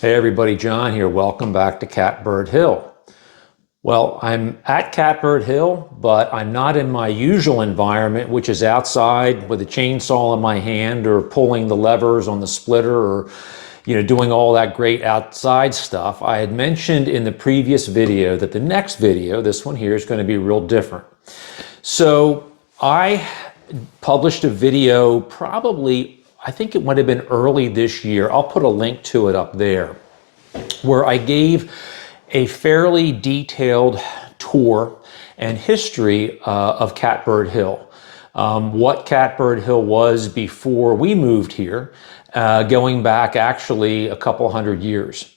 Hey everybody, John here. Welcome back to Catbird Hill. Well, I'm at Catbird Hill, but I'm not in my usual environment, which is outside with a chainsaw in my hand or pulling the levers on the splitter or, doing all that great outside stuff. I had mentioned in the previous video that the next video, this one here, is going to be real different. So I published a video probably, I think it might have been early this year. I'll put a link to it up there, where I gave a fairly detailed tour and history of Catbird Hill. What Catbird Hill was before we moved here, going back actually a couple hundred years.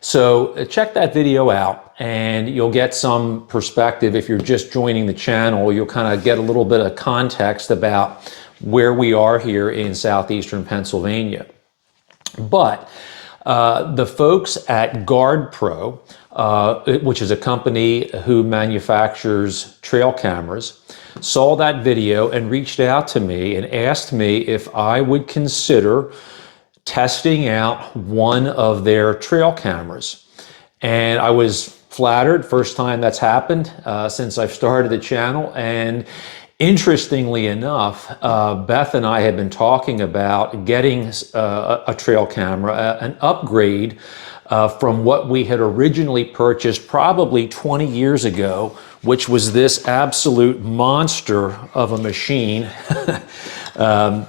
So check that video out and you'll get some perspective. If you're just joining the channel, you'll kind of get a little bit of context about where we are here in southeastern Pennsylvania. But the folks at GardePro, which is a company who manufactures trail cameras, saw that video and reached out to me and asked me if I would consider testing out one of their trail cameras. And I was flattered, first time that's happened since I've started the channel. And interestingly enough, Beth and I had been talking about getting a trail camera, an upgrade from what we had originally purchased probably 20 years ago, which was this absolute monster of a machine.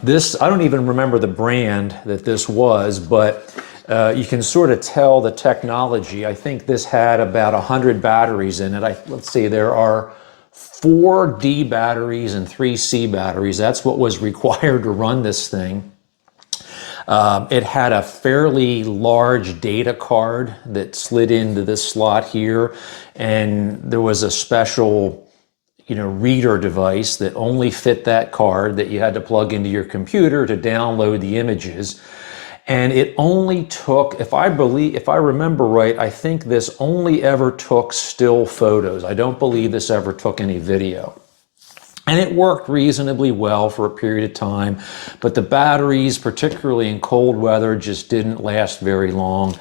This, I don't even remember the brand that this was, but you can sort of tell the technology. I think this had about 100 batteries in it. Let's see, there are 4 D batteries and 3 C batteries. That's what was required to run this thing. It had a fairly large data card that slid into this slot here, and there was a special reader device that only fit that card that you had to plug into your computer to download the images. And it only took, if I remember right, I think this only ever took still photos. I don't believe this ever took any video. And it worked reasonably well for a period of time, but the batteries, particularly in cold weather, just didn't last very long.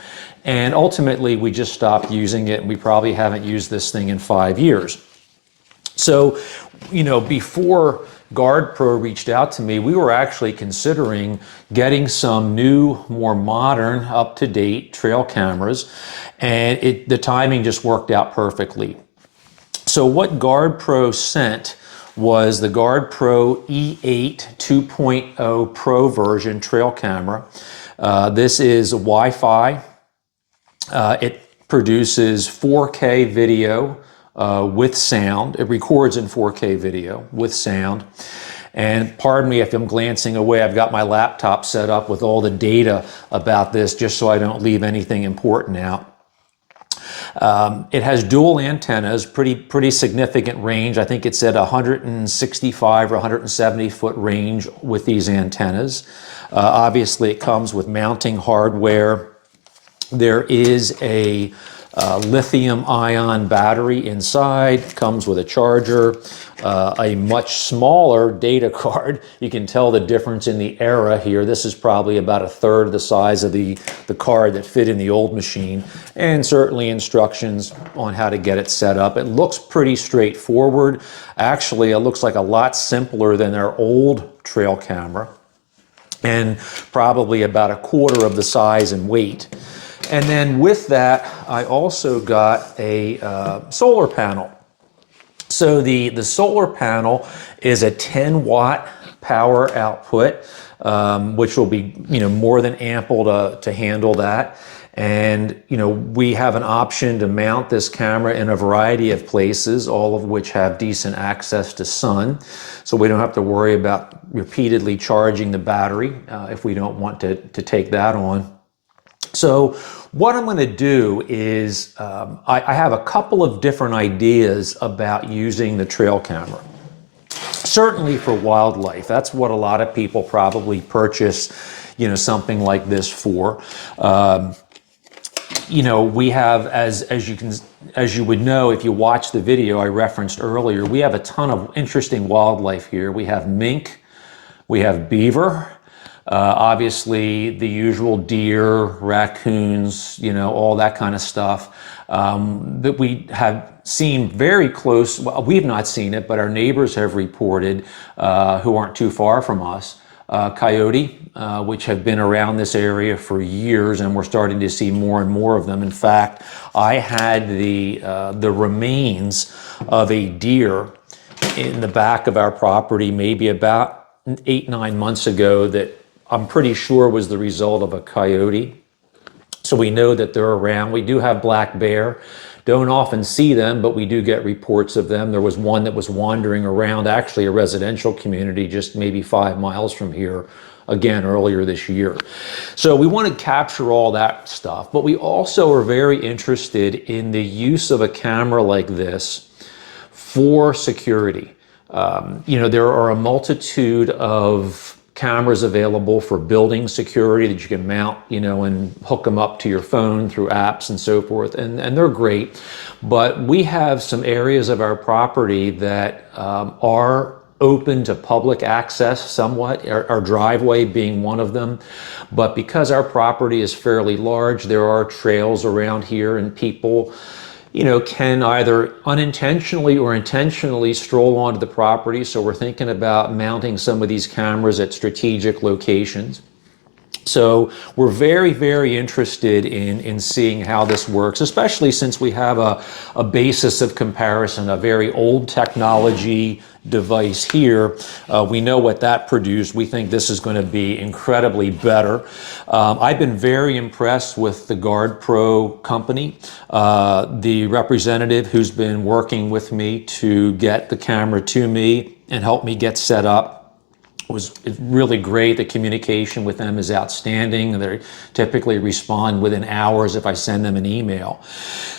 And ultimately, we just stopped using it, and we probably haven't used this thing in 5 years. So, before GardePro reached out to me, we were actually considering getting some new, more modern, up-to-date trail cameras, and the timing just worked out perfectly. So what GardePro sent was the GardePro E8 2.0 Pro version trail camera. This is Wi-Fi. It produces 4K video with sound. It records in 4K video with sound. And pardon me if I'm glancing away, I've got my laptop set up with all the data about this just so I don't leave anything important out. It has dual antennas, pretty significant range. I think it's at 165 or 170 foot range with these antennas. Obviously it comes with mounting hardware. There is a lithium-ion battery inside, comes with a charger, a much smaller data card. You can tell the difference in the era here. This is probably about 1/3 the size of the card that fit in the old machine, and certainly instructions on how to get it set up. It looks pretty straightforward. Actually, it looks like a lot simpler than our old trail camera, and probably about 1/4 of the size and weight. And then with that, I also got a solar panel. So the solar panel is a 10-watt power output, which will be more than ample to handle that. And, you know, we have an option to mount this camera in a variety of places, all of which have decent access to sun. So we don't have to worry about repeatedly charging the battery if we don't want to take that on. So what I'm going to do is I have a couple of different ideas about using the trail camera. Certainly for wildlife, that's what a lot of people probably purchase, you know, something like this for. You know, we have, as you would know if you watched the video I referenced earlier, we have a ton of interesting wildlife here. We have mink, we have beaver, obviously the usual deer, raccoons, you know, all that kind of stuff that we have seen very close. Well, we've not seen it, but our neighbors have reported, who aren't too far from us, coyote, which have been around this area for years, and we're starting to see more and more of them. In fact, I had the remains of a deer in the back of our property maybe about 8-9 months ago that I'm pretty sure was the result of a coyote. So we know that they're around. We do have black bear. Don't often see them, but we do get reports of them. There was one that was wandering around, actually a residential community just maybe 5 miles from here, again, earlier this year. So we want to capture all that stuff, but we also are very interested in the use of a camera like this for security. You know, there are a multitude of cameras available for building security that you can mount, you know, and hook them up to your phone through apps and so forth, and they're great. But we have some areas of our property that are open to public access somewhat, our driveway being one of them. But because our property is fairly large, there are trails around here, and people, you know, can either unintentionally or intentionally stroll onto the property. So we're thinking about mounting some of these cameras at strategic locations. So we're very, very interested in seeing how this works, especially since we have a basis of comparison, a very old technology device here. We know what that produced. We think this is going to be incredibly better. I've been very impressed with the GardePro company. The representative who's been working with me to get the camera to me and help me get set up was really great. The communication with them is outstanding. They typically respond within hours if I send them an email.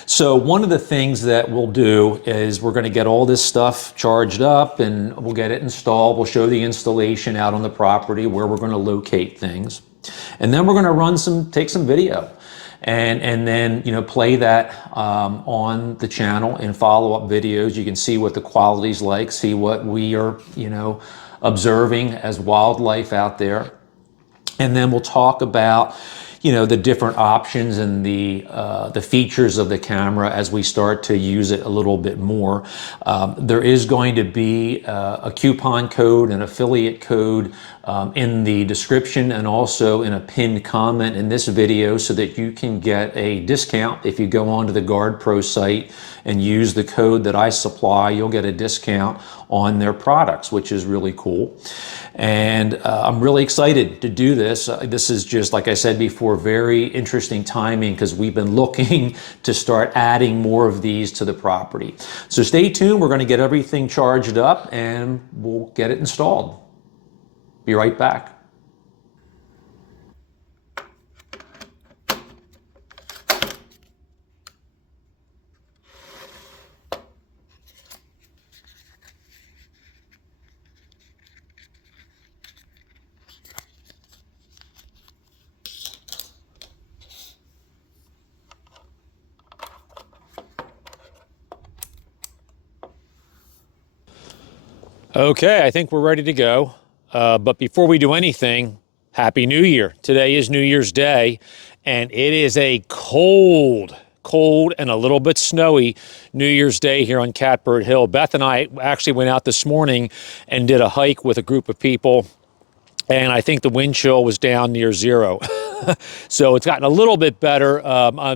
So one of the things that we'll do is we're going to get all this stuff charged up and we'll get it installed. We'll show the installation out on the property where we're going to locate things. And then we're going to take some video and then, you know, play that on the channel in follow-up videos. You can see what the quality's like, see what we are, you know, observing as wildlife out there. And then we'll talk about, you know, the different options and the features of the camera as we start to use it a little bit more. There is going to be a coupon code, an affiliate code in the description and also in a pinned comment in this video so that you can get a discount. If you go onto the GardePro site and use the code that I supply, you'll get a discount on their products, which is really cool. And I'm really excited to do this. This is just, like I said before, very interesting timing because we've been looking to start adding more of these to the property. So stay tuned. We're going to get everything charged up and we'll get it installed. Be right back. Okay, I think we're ready to go. But before we do anything, Happy New Year. Today is New Year's Day, and it is a cold and a little bit snowy New Year's Day here on Catbird Hill. Beth and I actually went out this morning and did a hike with a group of people, and I think the wind chill was down near zero. So it's gotten a little bit better.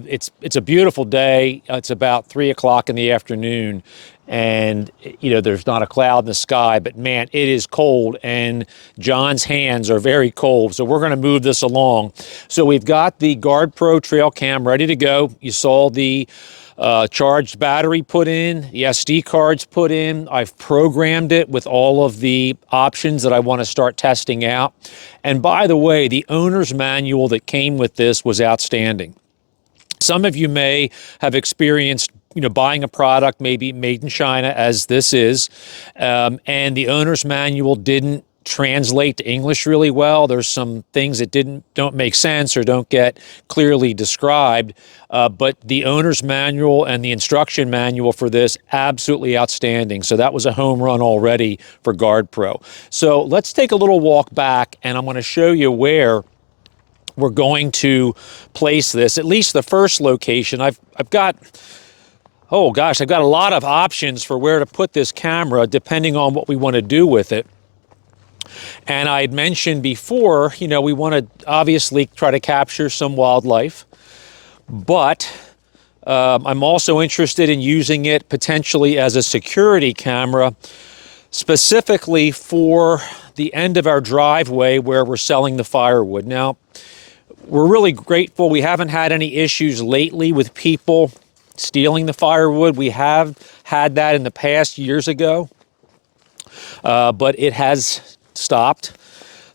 It's a beautiful day. It's about 3 o'clock in the afternoon, and you know there's not a cloud in the sky, but man, it is cold, and John's hands are very cold. So we're going to move this along. So we've got the GardePro Trail Cam ready to go. You saw the charged battery put in, the SD cards put in. I've programmed it with all of the options that I want to start testing out. And by the way, the owner's manual that came with this was outstanding. Some of you may have experienced, you know, buying a product maybe made in China, as this is, and the owner's manual didn't translate to English really well. There's some things that don't make sense or don't get clearly described, but the owner's manual and the instruction manual for this, absolutely outstanding. So that was a home run already for GardePro. So let's take a little walk back, and I'm going to show you where we're going to place this, at least the first location. I've got, oh gosh, I've got a lot of options for where to put this camera depending on what we want to do with it. And I had mentioned before, you know, we want to obviously try to capture some wildlife, but I'm also interested in using it potentially as a security camera, specifically for the end of our driveway where we're selling the firewood. Now, we're really grateful. We haven't had any issues lately with people stealing the firewood. We have had that in the past years ago, but it has stopped.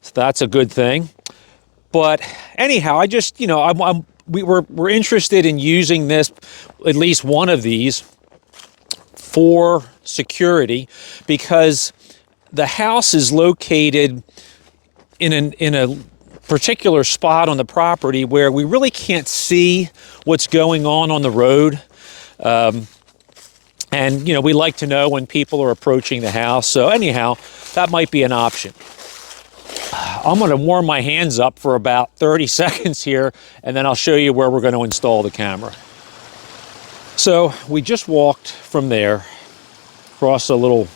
So that's a good thing. But anyhow, I just, you know, we're interested in using this, at least one of these, for security, because the house is located in a particular spot on the property where we really can't see what's going on the road. And, you know, we like to know when people are approaching the house. So anyhow, that might be an option. I'm going to warm my hands up for about 30 seconds here, and then I'll show you where we're going to install the camera. So we just walked from there, across a little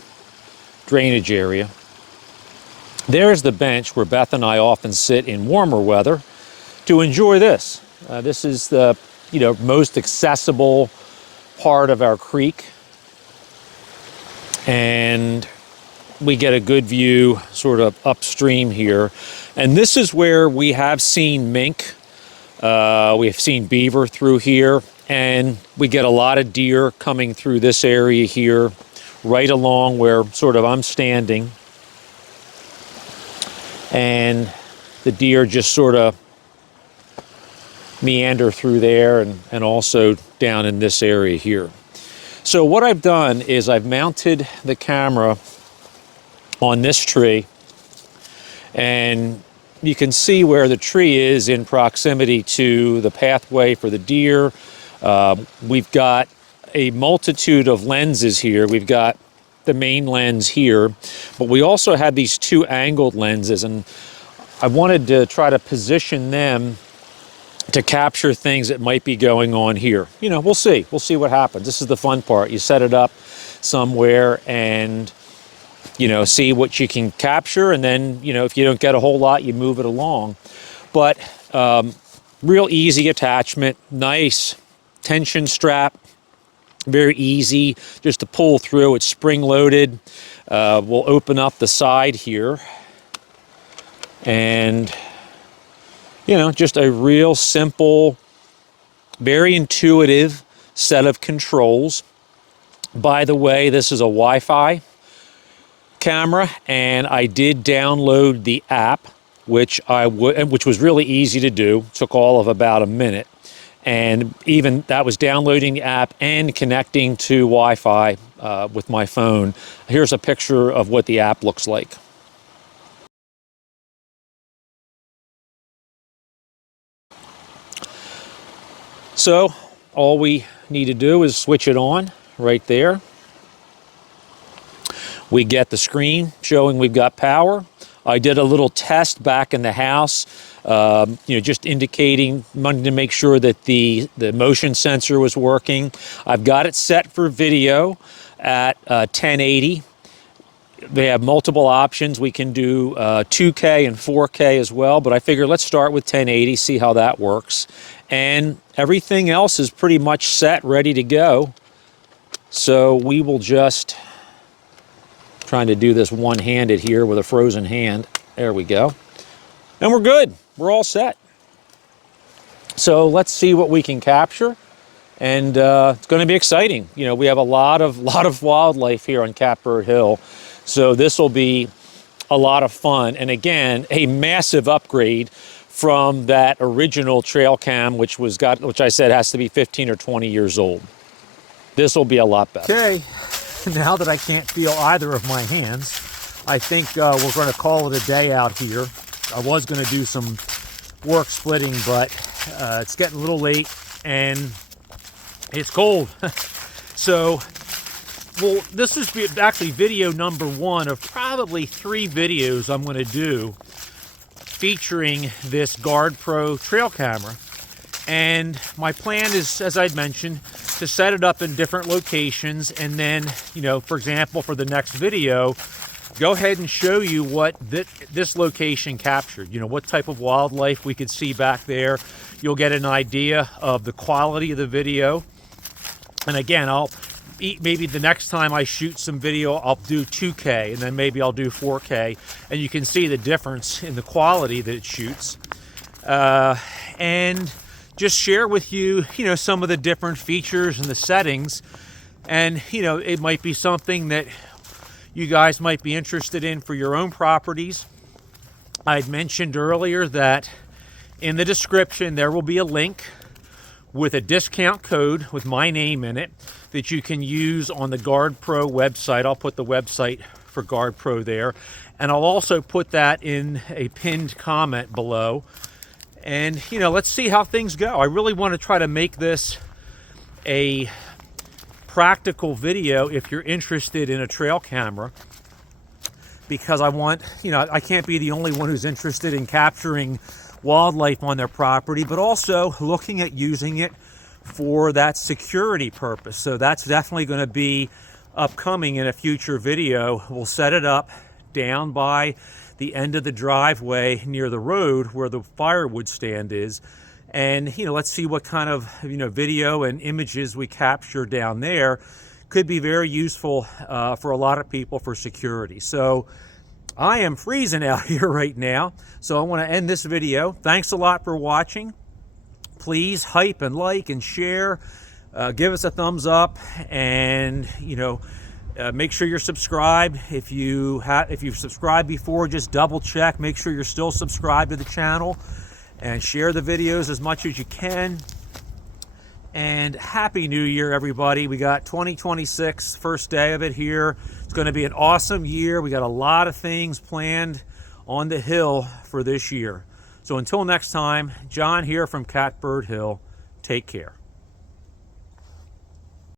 drainage area. There's the bench where Beth and I often sit in warmer weather to enjoy this. This is the, you know, most accessible part of our creek, and we get a good view sort of upstream here. And this is where we have seen mink. We've seen beaver through here, and we get a lot of deer coming through this area here, right along where sort of I'm standing. And the deer just sort of meander through there and also down in this area here. So what I've done is I've mounted the camera on this tree, and you can see where the tree is in proximity to the pathway for the deer. We've got a multitude of lenses here. We've got the main lens here, but we also have these two angled lenses, and I wanted to try to position them to capture things that might be going on here. You know, we'll see what happens. This is the fun part. You set it up somewhere and, you know, see what you can capture, and then, you know, if you don't get a whole lot, you move it along. But real easy attachment, nice tension strap, very easy just to pull through. It's spring loaded. We'll open up the side here, and, you know, just a real simple, very intuitive set of controls. By the way, this is a Wi-Fi camera, and I did download the app, which was really easy to do. Took all of about a minute. And even that was downloading the app and connecting to Wi-Fi with my phone. Here's a picture of what the app looks like. So all we need to do is switch it on right there. We get the screen showing we've got power. I did a little test back in the house, you know, just indicating, wanting to make sure that the motion sensor was working. I've got it set for video at 1080. they have multiple options. We can do 2K and 4K as well, but I figure let's start with 1080, see how that works. And everything else is pretty much set, ready to go. So we will just, trying to do this one-handed here with a frozen hand. There we go. And we're good. We're all set. So let's see what we can capture. And it's going to be exciting. You know, we have a lot of wildlife here on Catbird Hill. So this will be a lot of fun. And again, a massive upgrade from that original trail cam, which I said has to be 15 or 20 years old. This will be a lot better. Okay, now that I can't feel either of my hands, I think we're going to call it a day out here. I was going to do some work splitting, but it's getting a little late and it's cold. So, well, this is actually video number 1 of probably 3 videos I'm going to do featuring this GardePro Trail Camera. And my plan is, as I'd mentioned, to set it up in different locations, and then, you know, for example, for the next video, go ahead and show you what this location captured. You know, what type of wildlife we could see back there. You'll get an idea of the quality of the video. And again, maybe the next time I shoot some video, I'll do 2K, and then maybe I'll do 4K, and you can see the difference in the quality that it shoots. And just share with you, you know, some of the different features and the settings. And, you know, it might be something that you guys might be interested in for your own properties. I'd mentioned earlier that in the description there will be a link with a discount code with my name in it that you can use on the GardePro website. I'll put the website for GardePro there, and I'll also put that in a pinned comment below. And, you know, let's see how things go. I really want to try to make this a practical video if you're interested in a trail camera, because I want, you know, I can't be the only one who's interested in capturing wildlife on their property, but also looking at using it for that security purpose. So that's definitely going to be upcoming in a future video. We'll set it up down by the end of the driveway near the road where the firewood stand is, and, you know, let's see what kind of, you know, video and images we capture down there. Could be very useful for a lot of people for security. So I am freezing out here right now, so I want to end this video. Thanks a lot for watching. Please hype and like and share. Give us a thumbs up, and, you know, make sure you're subscribed. If you've subscribed before, just double check. Make sure you're still subscribed to the channel, and share the videos as much as you can. And Happy New Year, everybody. We got 2026, first day of it here. It's going to be an awesome year. We got a lot of things planned on the hill for this year. So until next time, John here from Catbird Hill. Take care.